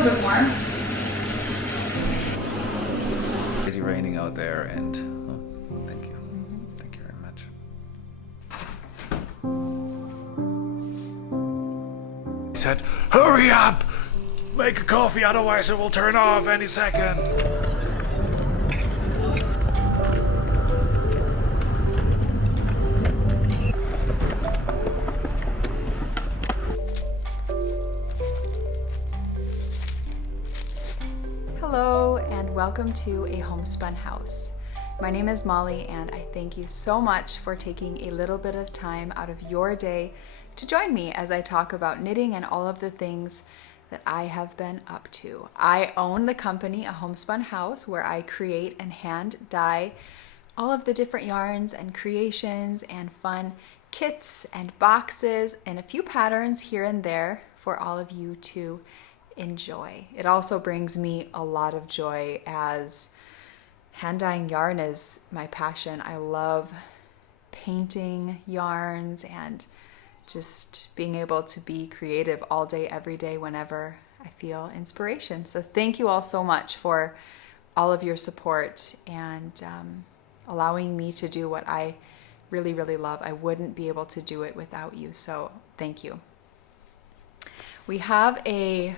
little bit more. Crazy raining out there, and oh, thank you very much. He said, "Hurry up! Make a coffee, otherwise it will turn off any second." Hello and welcome to A Homespun House. My name is Molly and I thank you so much for taking a little bit of time out of your day to join me as I talk about knitting and all of the things that I have been up to. I own the company A Homespun House, where I create and hand dye all of the different yarns and creations and fun kits and boxes and a few patterns here and there for all of you to enjoy. It also brings me a lot of joy as hand dyeing yarn is my passion. I love painting yarns and just being able to be creative all day, every day, whenever I feel inspiration. So thank you all so much for all of your support and allowing me to do what I really, really love. I wouldn't be able to do it without you. So thank you. We have a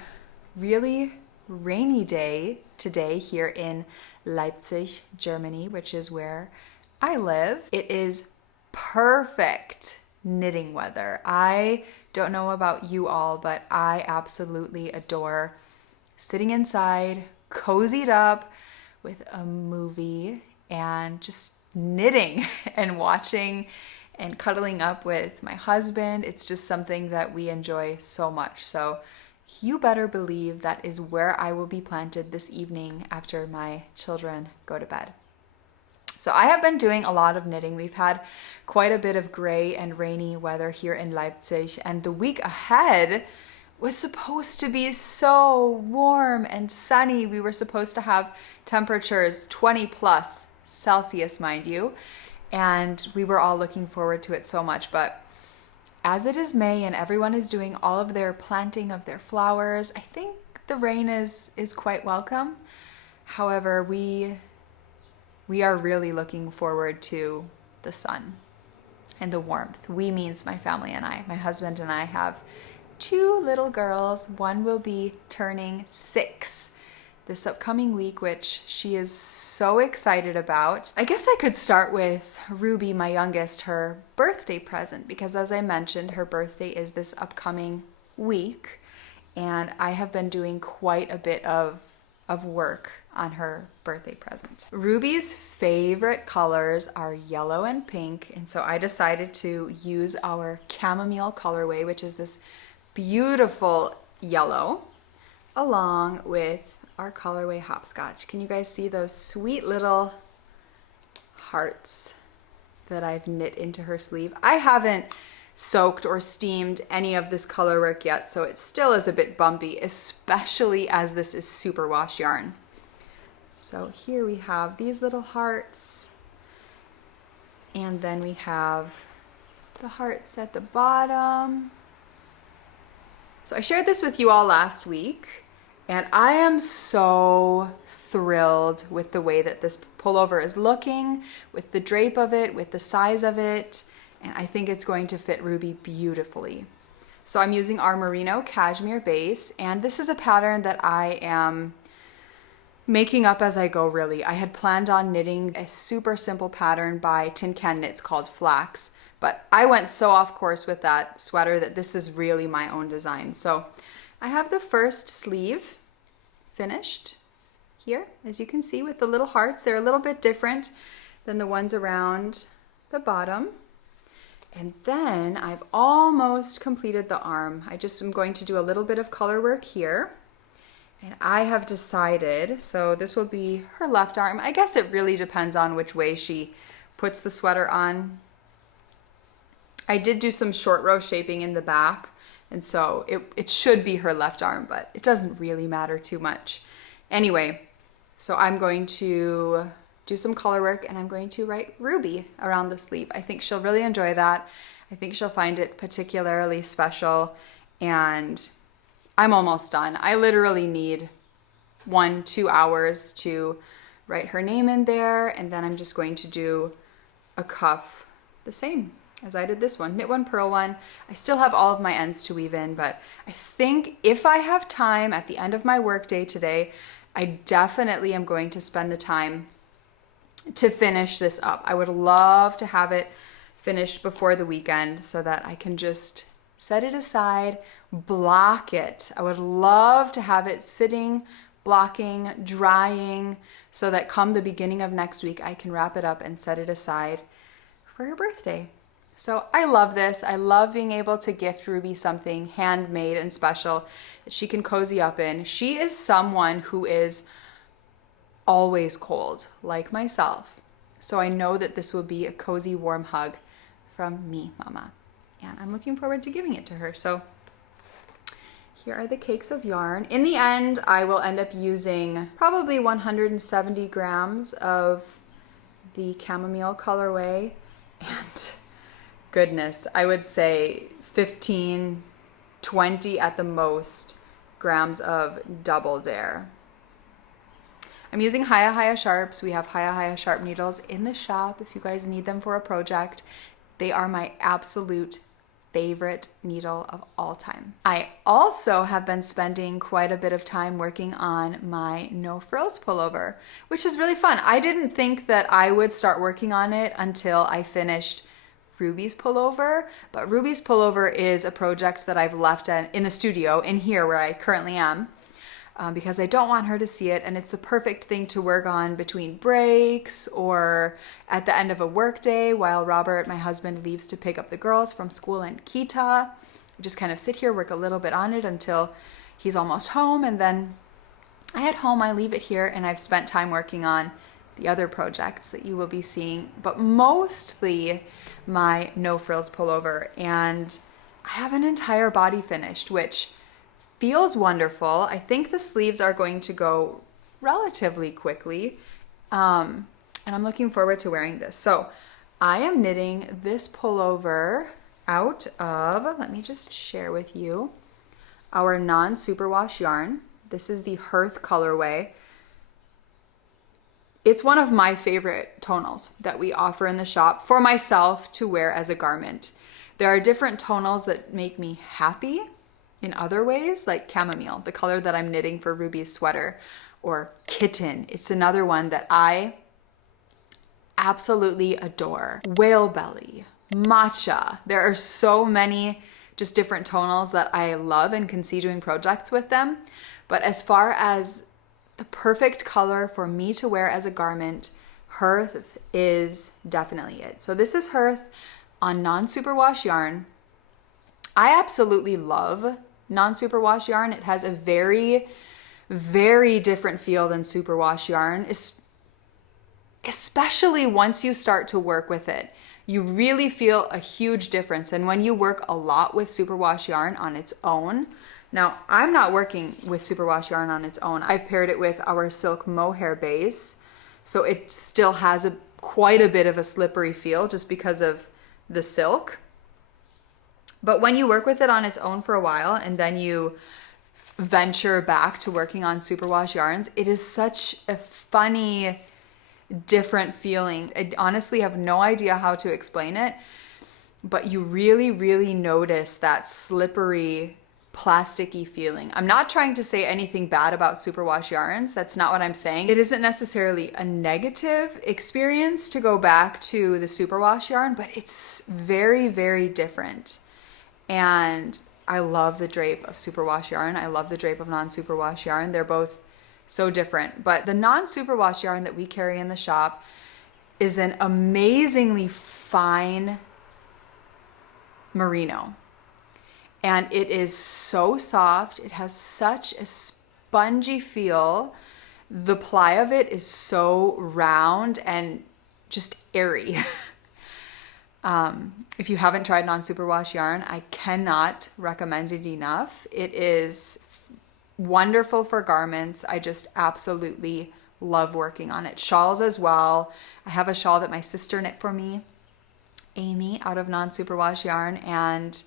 really rainy day today here in Leipzig, Germany, which is where I live. It is perfect knitting weather. I don't know about you all, but I absolutely adore sitting inside, cozied up with a movie and just knitting and watching and cuddling up with my husband. It's just something that we enjoy so much. So you better believe that is where I will be planted this evening after my children go to bed. So I have been doing a lot of knitting. We've had quite a bit of gray and rainy weather here in Leipzig, and the week ahead was supposed to be so warm and sunny. We were supposed to have temperatures 20 plus Celsius, mind you, and we were all looking forward to it so much. But as it is May and everyone is doing all of their planting of their flowers, I think the rain is quite welcome. However, we are really looking forward to the sun and the warmth. We means my family and I. My husband and I have 2 little girls. One will be turning 6 this upcoming week, which she is so excited about. I guess I could start with Ruby, my youngest, her birthday present, because as I mentioned, her birthday is this upcoming week, and I have been doing quite a bit of work on her birthday present. Ruby's favorite colors are yellow and pink, and so I decided to use our chamomile colorway, which is this beautiful yellow, along with our colorway hopscotch. Can you guys see those sweet little hearts that I've knit into her sleeve? I haven't soaked or steamed any of this color work yet, so it still is a bit bumpy, especially as this is superwash yarn. So here we have these little hearts, and then we have the hearts at the bottom. So I shared this with you all last week, and I am so thrilled with the way that this pullover is looking, with the drape of it, with the size of it, and I think it's going to fit Ruby beautifully. So I'm using our merino cashmere base, and this is a pattern that I am making up as I go, really. I had planned on knitting a super simple pattern by Tin Can Knits called Flax, but I went so off course with that sweater that this is really my own design. So I have the first sleeve finished here, as you can see, with the little hearts. They're a little bit different than the ones around the bottom. And then I've almost completed the arm. I just am going to do a little bit of color work here. And I have decided, so this will be her left arm. I guess it really depends on which way she puts the sweater on. I did do some short row shaping in the back, and so it should be her left arm, but it doesn't really matter too much. Anyway, so I'm going to do some color work, and I'm going to write Ruby around the sleeve. I think she'll really enjoy that. I think she'll find it particularly special, and I'm almost done. I literally need 1-2 hours to write her name in there, and then I'm just going to do a cuff the same as I did this one. Knit one, purl one. I still have all of my ends to weave in, but I think if I have time at the end of my workday today, I definitely am going to spend the time to finish this up. I would love to have it finished before the weekend so that I can just set it aside, block it. I would love to have it sitting, blocking, drying, so that come the beginning of next week, I can wrap it up and set it aside for her birthday. So I love this. I love being able to gift Ruby something handmade and special that she can cozy up in. She is someone who is always cold, like myself. So I know that this will be a cozy, warm hug from me, Mama. And I'm looking forward to giving it to her. So here are the cakes of yarn. In the end, I will end up using probably 170 grams of the chamomile colorway, and goodness, I would say 15, 20 at the most grams of double dare. I'm using Haya sharps. We have Haya sharp needles in the shop if you guys need them for a project. They are my absolute favorite needle of all time. I also have been spending quite a bit of time working on my no frills pullover, which is really fun. I didn't think that I would start working on it until I finished Ruby's pullover, but Ruby's pullover is a project that I've left in the studio in here where I currently am, because I don't want her to see it, and it's the perfect thing to work on between breaks or at the end of a work day while Robert, my husband, leaves to pick up the girls from school and Kita. I just kind of sit here, work a little bit on it until he's almost home, and then at home I leave it here, and I've spent time working on the other projects that you will be seeing, but mostly my no frills pullover. And I have an entire body finished, which feels wonderful. I think the sleeves are going to go relatively quickly, and I'm looking forward to wearing this. So I am knitting this pullover out of, let me just share with you, our non-superwash yarn. This is the Hearth colorway. It's one of my favorite tonals that we offer in the shop for myself to wear as a garment. There are different tonals that make me happy in other ways, like chamomile, the color that I'm knitting for Ruby's sweater, or kitten. It's another one that I absolutely adore. Whale belly, matcha. There are so many just different tonals that I love and can see doing projects with them. But as far as the perfect color for me to wear as a garment, Hearth is definitely it. So this is Hearth on non-superwash yarn. I absolutely love non-superwash yarn. It has a very, very different feel than superwash yarn, especially once you start to work with it. You really feel a huge difference. And when you work a lot with superwash yarn on its own, now I'm not working with superwash yarn on its own. I've paired it with our silk mohair base, so it still has quite a bit of a slippery feel just because of the silk. But when you work with it on its own for a while and then you venture back to working on superwash yarns, it is such a funny, different feeling. I honestly have no idea how to explain it, but you really, really notice that slippery, plasticky feeling. I'm not trying to say anything bad about superwash yarns. That's not what I'm saying. It isn't necessarily a negative experience to go back to the superwash yarn, but it's very, very different. And I love the drape of superwash yarn. I love the drape of non-superwash yarn. They're both so different. But the non-superwash yarn that we carry in the shop is an amazingly fine merino. And it is so soft. It has such a spongy feel. The ply of it is so round and just airy. If you haven't tried non-superwash yarn, I cannot recommend it enough. It is wonderful for garments. I just absolutely love working on it. Shawls as well. I have a shawl that my sister knit for me, Amy, out of non-superwash yarn, and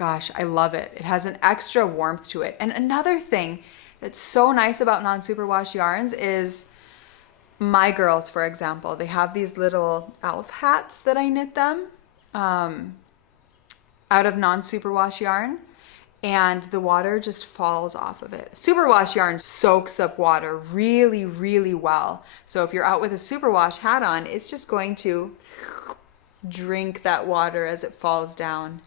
Gosh, I love it. It has an extra warmth to it. And another thing that's so nice about non-superwash yarns is my girls, for example, they have these little elf hats that I knit them out of non-superwash yarn, and the water just falls off of it. Superwash yarn soaks up water really, really well. So if you're out with a superwash hat on, it's just going to drink that water as it falls down.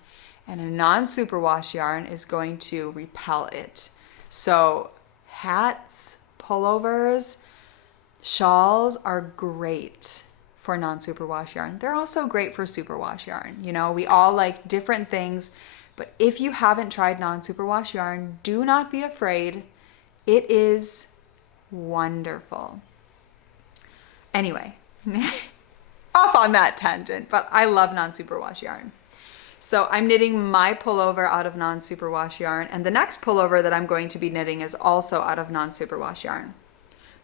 And a non-superwash yarn is going to repel it. So hats, pullovers, shawls are great for non-superwash yarn. They're also great for superwash yarn. You know, we all like different things, but if you haven't tried non-superwash yarn, do not be afraid. It is wonderful. Anyway, off on that tangent, but I love non-superwash yarn. So I'm knitting my pullover out of non-superwash yarn, and the next pullover that I'm going to be knitting is also out of non-superwash yarn.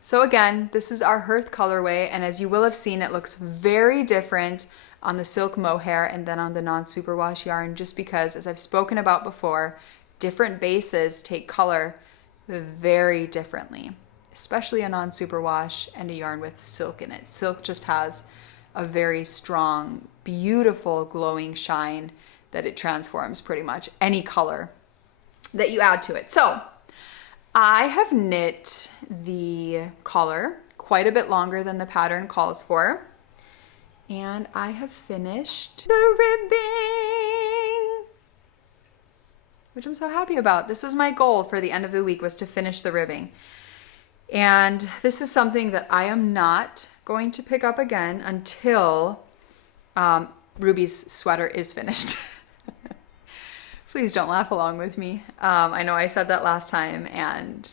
So again, this is our Hearth colorway, and as you will have seen, it looks very different on the silk mohair and then on the non-superwash yarn, just because, as I've spoken about before, different bases take color very differently, especially a non-superwash and a yarn with silk in it. Silk just has a very strong, beautiful, glowing shine that it transforms pretty much any color that you add to it. So I have knit the collar quite a bit longer than the pattern calls for, and I have finished the ribbing, which I'm so happy about. This was my goal for the end of the week, was to finish the ribbing. And this is something that I am not going to pick up again until Ruby's sweater is finished. Please don't laugh along with me. I know I said that last time, and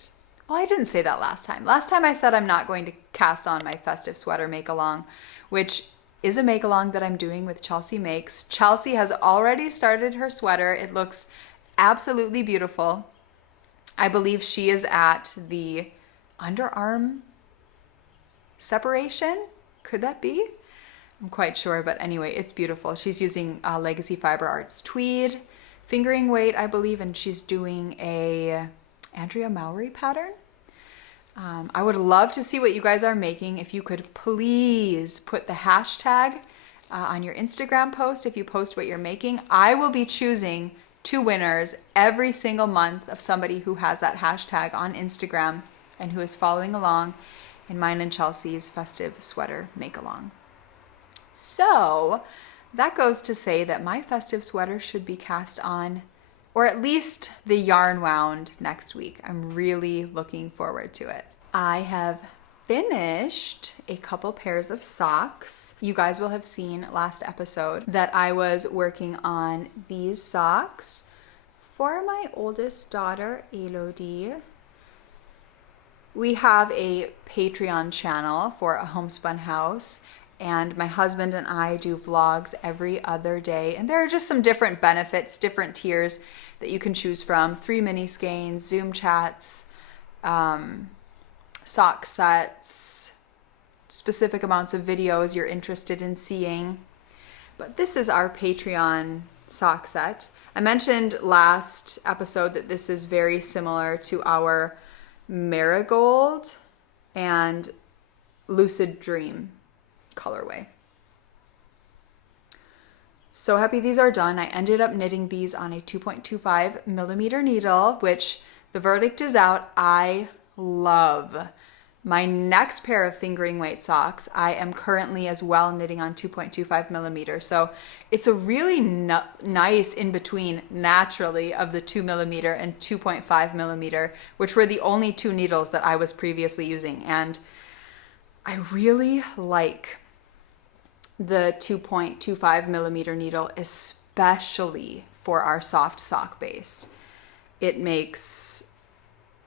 well, I didn't say that last time. Last time I said I'm not going to cast on my festive sweater make-along, which is a make-along that I'm doing with Chelsea Makes. Chelsea has already started her sweater. It looks absolutely beautiful. I believe she is at the underarm separation. Could that be? I'm quite sure, but anyway, it's beautiful. She's using Legacy Fiber Arts tweed fingering weight, I believe, and she's doing a Andrea Mowry pattern. I would love to see what you guys are making. If you could please put the hashtag on your Instagram post if you post what you're making. I will be choosing 2 winners every single month of somebody who has that hashtag on Instagram and who is following along in mine and Chelsea's festive sweater make-along. So that goes to say that my festive sweater should be cast on, or at least the yarn wound, next week. I'm really looking forward to it. I have finished a couple pairs of socks. You guys will have seen last episode that I was working on these socks for my oldest daughter, Elodie. We have a Patreon channel for a homespun house, and my husband and I do vlogs every other day, and there are just some different benefits, different tiers that you can choose from: 3 mini skeins, Zoom chats, sock sets, specific amounts of videos you're interested in seeing. But this is our Patreon sock set. I mentioned last episode that this is very similar to our Marigold and Lucid Dream colorway. So happy these are done. I ended up knitting these on a 2.25 millimeter needle, which the verdict is out. I love. My next pair of fingering weight socks, I am currently as well knitting on 2.25 millimeter. So it's a really nice in between, naturally, of the 2 millimeter and 2.5 millimeter, which were the only 2 needles that I was previously using. And I really like the 2.25 millimeter needle, especially for our soft sock base. It makes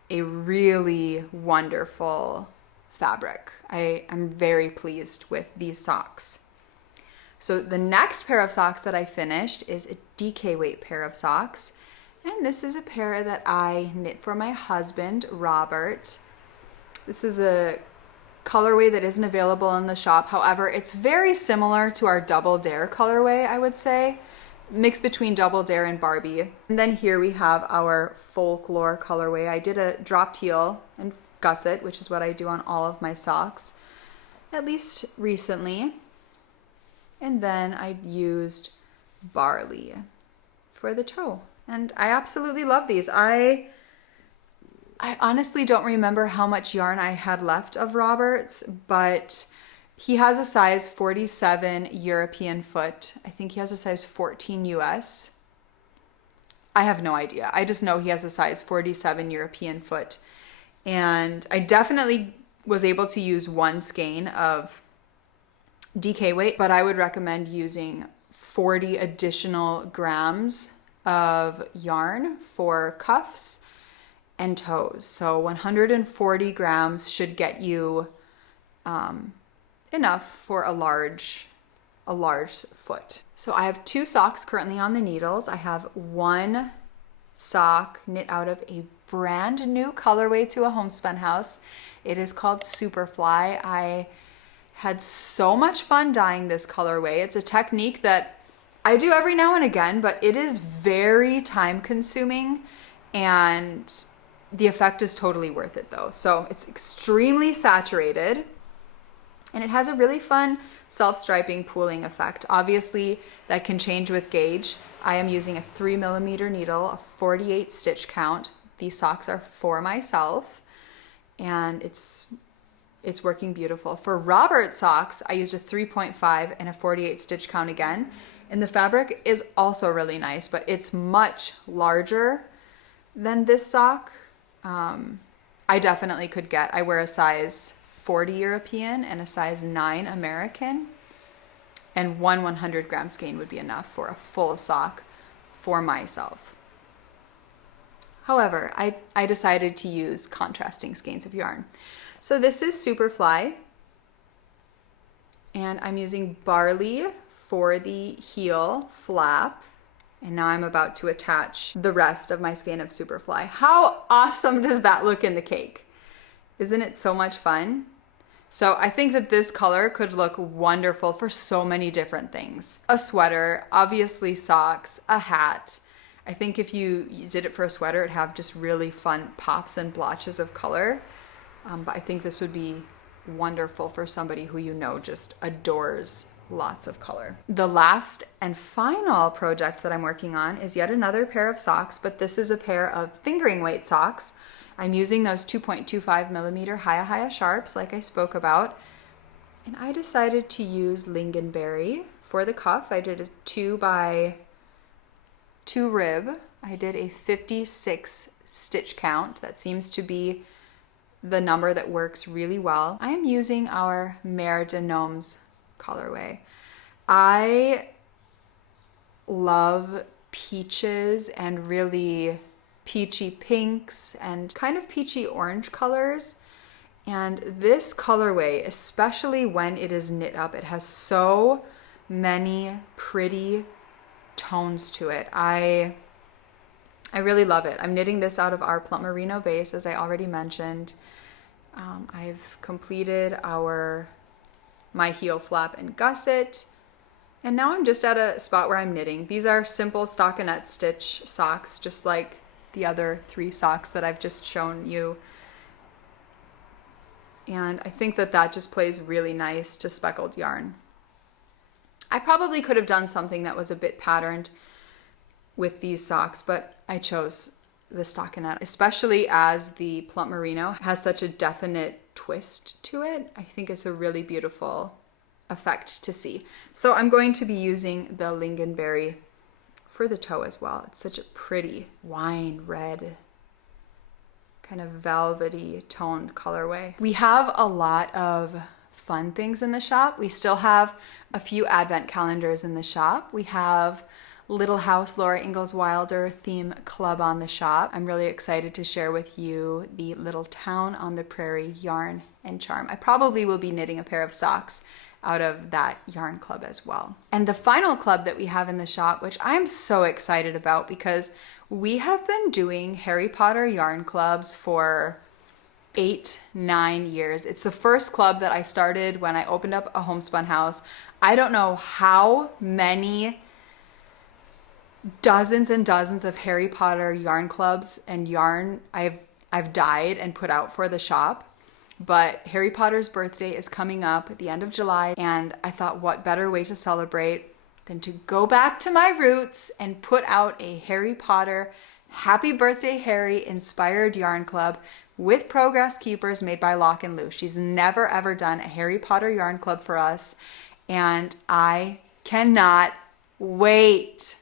a really wonderful fabric. I am very pleased with these socks. So the next pair of socks that I finished is a DK weight pair of socks. And this is a pair that I knit for my husband, Robert. This is a colorway that isn't available in the shop. However, it's very similar to our Double Dare colorway, I would say. mix between Double Dare and Barbie. And then here we have our Folklore colorway. I did a drop teal and gusset, which is what I do on all of my socks, at least recently. And then I used Barley for the toe. And I absolutely love these. I honestly don't remember how much yarn I had left of Robert's, but he has a size 47 European foot. I think he has a size 14 US. I have no idea. I just know he has a size 47 European foot. And I definitely was able to use one skein of DK weight, but I would recommend using 40 additional grams of yarn for cuffs and toes. So 140 grams should get you enough for a large foot. So I have 2 socks currently on the needles. I have 1 sock knit out of a brand new colorway to a Homespun house. It is called Superfly. I had so much fun dyeing this colorway. It's a technique that I do every now and again, but it is very time consuming and the effect is totally worth it though. So it's extremely saturated and it has a really fun self-striping pooling effect. Obviously that can change with gauge. I am using a 3mm needle, a 48 stitch count. These socks are for myself and it's working beautiful. For Robert socks, I used a 3.5 and a 48 stitch count again. And the fabric is also really nice, but it's much larger than this sock. I definitely could get, I wear a size 40 European and a size 9 American, and 100 gram skein would be enough for a full sock for myself. However, I decided to use contrasting skeins of yarn. So this is Superfly, and I'm using Barley for the heel flap. And now I'm about to attach the rest of my skein of Superfly. How awesome does that look in the cake? Isn't it so much fun? So I think that this color could look wonderful for so many different things. A sweater, obviously socks, a hat. I think if you did it for a sweater, it'd have just really fun pops and blotches of color. But I think this would be wonderful for somebody who you know just adores lots of color. The last and final project that I'm working on is yet another pair of socks, but this is a pair of fingering weight socks. I'm using those 2.25mm Haya sharps like I spoke about. And I decided to use lingonberry for the cuff. I did a 2x2 rib. I did a 56 stitch count. That seems to be the number that works really well. I am using our Mer de Gnomes colorway. I love peaches and really peachy pinks and kind of peachy orange colors. And this colorway, especially when it is knit up, it has so many pretty tones to it. I really love it. I'm knitting this out of our plum merino base, as I already mentioned. I've completed my heel flap and gusset, and now I'm just at a spot where I'm knitting. These are simple stockinette stitch socks, just like the other 3 socks that I've just shown you. And I think that that just plays really nice to speckled yarn. I probably could have done something that was a bit patterned with these socks, but I chose the stockinette, especially as the plum merino has such a definite twist to it. I think it's a really beautiful effect to see. So I'm going to be using the lingonberry for the toe as well. It's such a pretty wine red, kind of velvety toned colorway. We have a lot of fun things in the shop. We still have a few advent calendars in the shop. We have Little House Laura Ingalls Wilder theme club on the shop. I'm really excited to share with you the Little Town on the Prairie yarn and charm. I probably will be knitting a pair of socks out of that yarn club as well. And the final club that we have in the shop, which I'm so excited about because we have been doing Harry Potter yarn clubs for 8-9 years. It's the first club that I started when I opened up a homespun house. I don't know how many dozens and dozens of Harry Potter yarn clubs and yarn I've dyed and put out for the shop. But Harry Potter's birthday is coming up at the end of July, and I thought what better way to celebrate than to go back to my roots and put out a Harry Potter Happy Birthday Harry inspired yarn club with Progress Keepers made by Lock and Lou. She's never ever done a Harry Potter yarn club for us, and I cannot wait.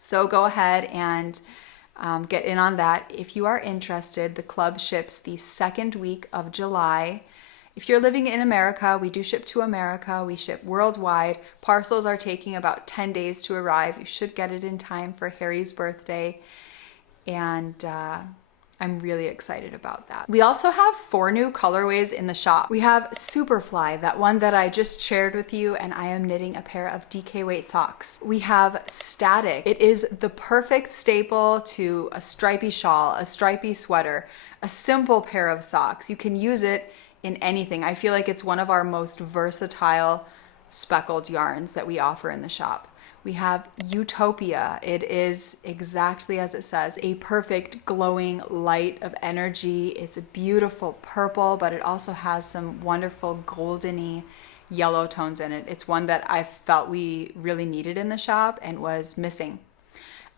So go ahead and get in on that. If you are interested, the club ships the second week of July. If you're living in America, we do ship to America. We ship worldwide. Parcels are taking about 10 days to arrive. You should get it in time for Harry's birthday. And I'm really excited about that. We also have 4 new colorways in the shop. We have Superfly, that one that I just shared with you, and I am knitting a pair of DK weight socks. We have Static. It is the perfect staple to a stripy shawl, a stripy sweater, a simple pair of socks. You can use it in anything. I feel like it's one of our most versatile speckled yarns that we offer in the shop. We have Utopia. It is exactly as it says, a perfect glowing light of energy. It's a beautiful purple, but it also has some wonderful goldeny yellow tones in it. It's one that I felt we really needed in the shop and was missing.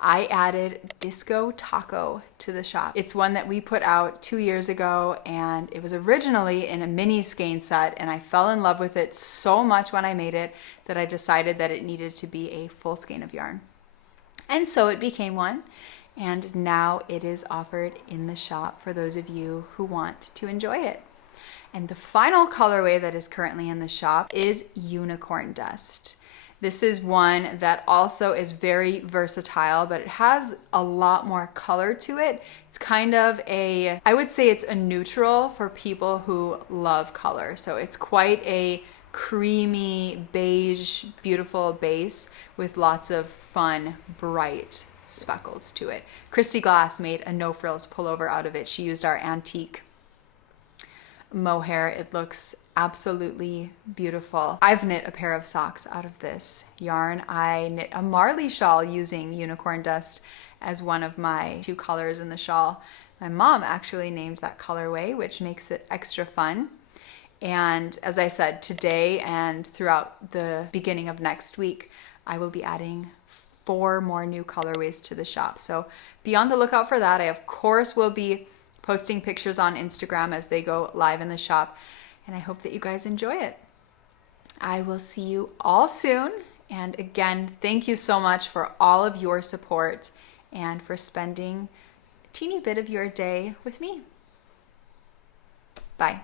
I added Disco Taco to the shop. It's one that we put out 2 years ago, and it was originally in a mini skein set, and I fell in love with it so much when I made it that I decided that it needed to be a full skein of yarn. And so it became one, and now it is offered in the shop for those of you who want to enjoy it. And the final colorway that is currently in the shop is Unicorn Dust. This is one that also is very versatile, but it has a lot more color to it. It's kind of I would say it's a neutral for people who love color. So it's quite a creamy, beige, beautiful base with lots of fun, bright speckles to it. Christy Glass made a no frills pullover out of it. She used our antique mohair. It looks absolutely beautiful. I've knit a pair of socks out of this yarn. I knit a Marley shawl using Unicorn Dust as one of my 2 colors in the shawl. My mom actually named that colorway, which makes it extra fun. And as I said, today and throughout the beginning of next week, I will be adding 4 more new colorways to the shop. So be on the lookout for that. I, of course, will be posting pictures on Instagram as they go live in the shop. And I hope that you guys enjoy it. I will see you all soon. And again, thank you so much for all of your support and for spending a teeny bit of your day with me. Bye.